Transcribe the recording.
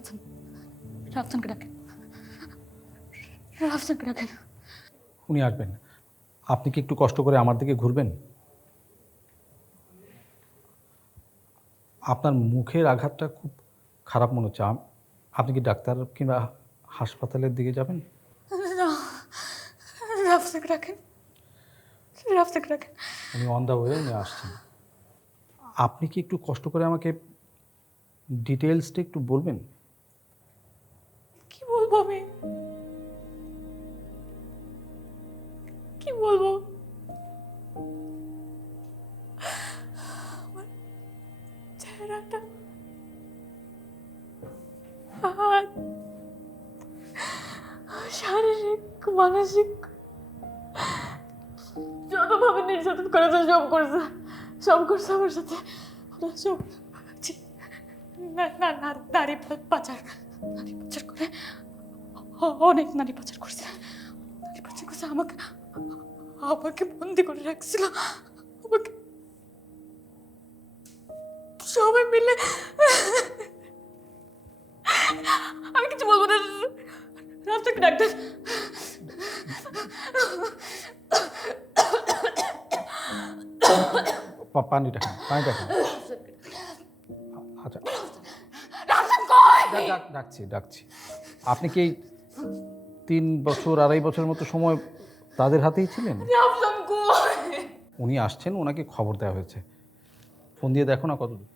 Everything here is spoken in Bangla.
রাফসান, রাফসানকে ডাকেন, রাফসানকে ডাকেন। উনি আসবেন। আপনি কি একটু কষ্ট করে আমার দিকে ঘুরবেন? আপনার মুখের আঘাতটা খুব খারাপ মনে হচ্ছে। আপনি কি ডাক্তার কিংবা হাসপাতালের দিকে যাবেন? না, রাফসানকে ডাকেন, রাফসানকে ডাকেন। উনি অন দ্য ওয়ে, উনি আসছেন। আপনি কি একটু কষ্ট করে আমাকে ডিটেলসটা একটু বলবেন? কি বলবো আমি, কি বলবো? আমার চেহারাটা, হাত, শারীরিক মানসিক যতভাবে নির্যাতন করেছে সব করছে, সব করছে আমার সাথে। সব ছি, না না না, নারী পাচার, নারী পাচার করে, অনেক নারী পাচার করছে, নারী পাচার করছে। আমাকে আমাকে বন্দি করে রাখছিল, আমাকে সবাই মিলে। আমি কিছু বলবো না, রাফসানকে ডাক্তার। পানিটা খান, পানিটা খান। আচ্ছা, রাফসান কই? ডাকছি ডাকছি। আপনি কি 3 বছর 2.5 বছরের মতো সময় তাদের হাতেই ছিলেন? রাফসান কই? উনি আসছেন, ওনাকে খবর দেওয়া হয়েছে। ফোন দিয়ে দেখো না কত দূর।